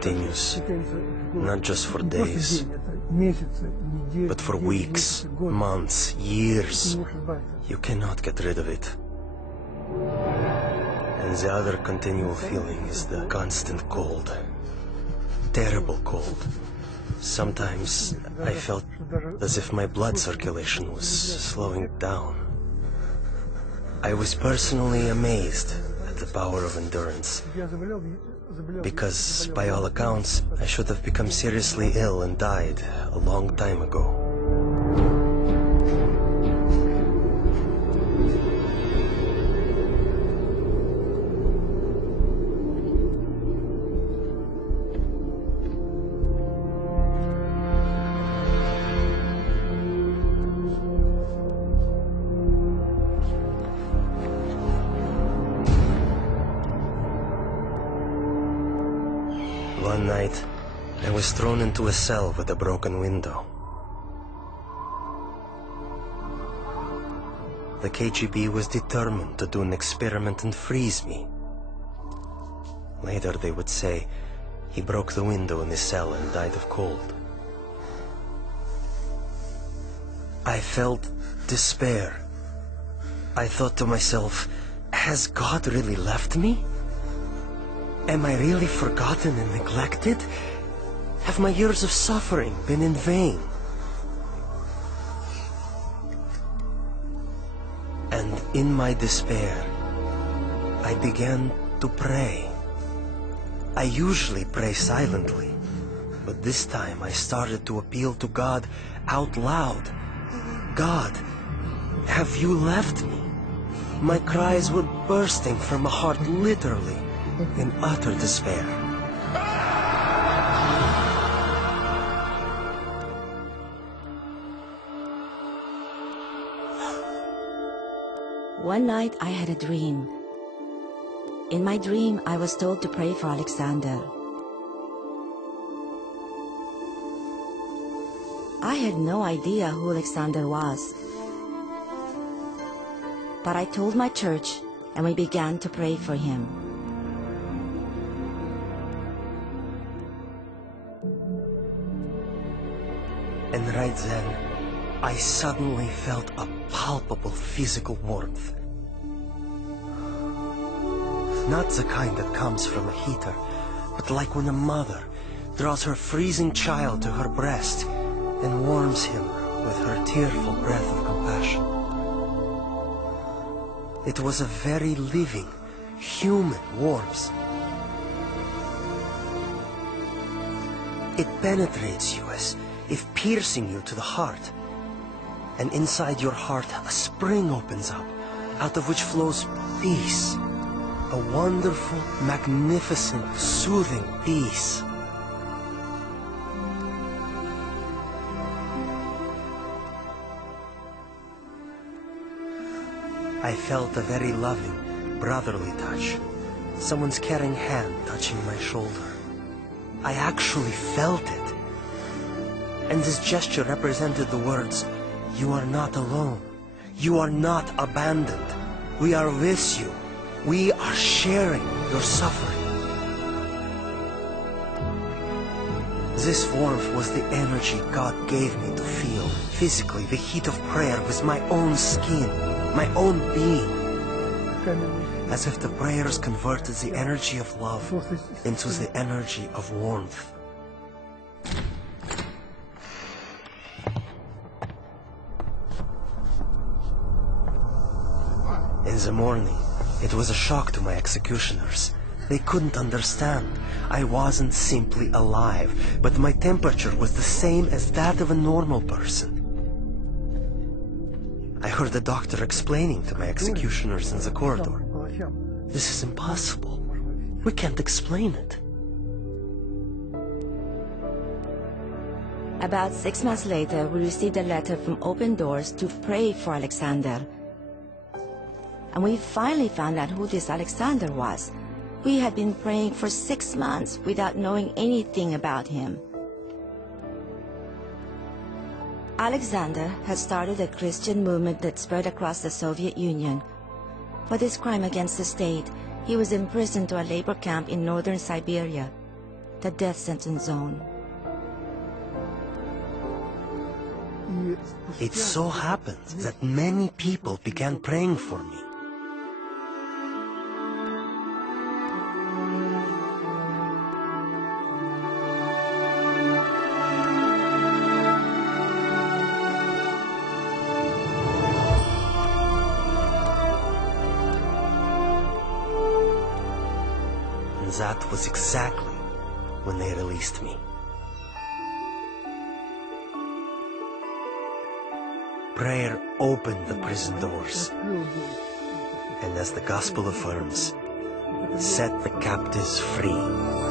continues, not just for days, but for weeks, months, years. You cannot get rid of it. And the other continual feeling is the constant cold. Terrible cold. Sometimes I felt as if my blood circulation was slowing down. I was personally amazed at the power of endurance, because by all accounts, I should have become seriously ill and died a long time ago. One night, I was thrown into a cell with a broken window. The KGB was determined to do an experiment and freeze me. Later they would say he broke the window in his cell and died of cold. I felt despair. I thought to myself, has God really left me? Am I really forgotten and neglected? Have my years of suffering been in vain? And in my despair, I began to pray. I usually pray silently, but this time I started to appeal to God out loud. God, have you left me? My cries were bursting from my heart literally, in utter despair. One night I had a dream. In my dream, I was told to pray for Alexander. I had no idea who Alexander was. But I told my church, and we began to pray for him. And right then, I suddenly felt a palpable physical warmth. Not the kind that comes from a heater, but like when a mother draws her freezing child to her breast and warms him with her tearful breath of compassion. It was a very living, human warmth. It penetrates you as if piercing you to the heart. And inside your heart, a spring opens up, out of which flows peace. A wonderful, magnificent, soothing peace. I felt a very loving, brotherly touch. Someone's caring hand touching my shoulder. I actually felt it. And this gesture represented the words, "You are not alone. You are not abandoned. We are with you. We are sharing your suffering." This warmth was the energy God gave me to feel physically the heat of prayer with my own skin, my own being. As if the prayers converted the energy of love into the energy of warmth. In the morning, it was a shock to my executioners. They couldn't understand. I wasn't simply alive, but my temperature was the same as that of a normal person. I heard the doctor explaining to my executioners in the corridor. This is impossible. We can't explain it. About 6 months later, we received a letter from Open Doors to pray for Alexander. And we finally found out who this Alexander was. We had been praying for 6 months without knowing anything about him. Alexander had started a Christian movement that spread across the Soviet Union. For this crime against the state, he was imprisoned to a labor camp in northern Siberia. the death sentence zone. It so happened that many people began praying for me. And that was exactly when they released me. Prayer opened the prison doors, and as the gospel affirms, set the captives free.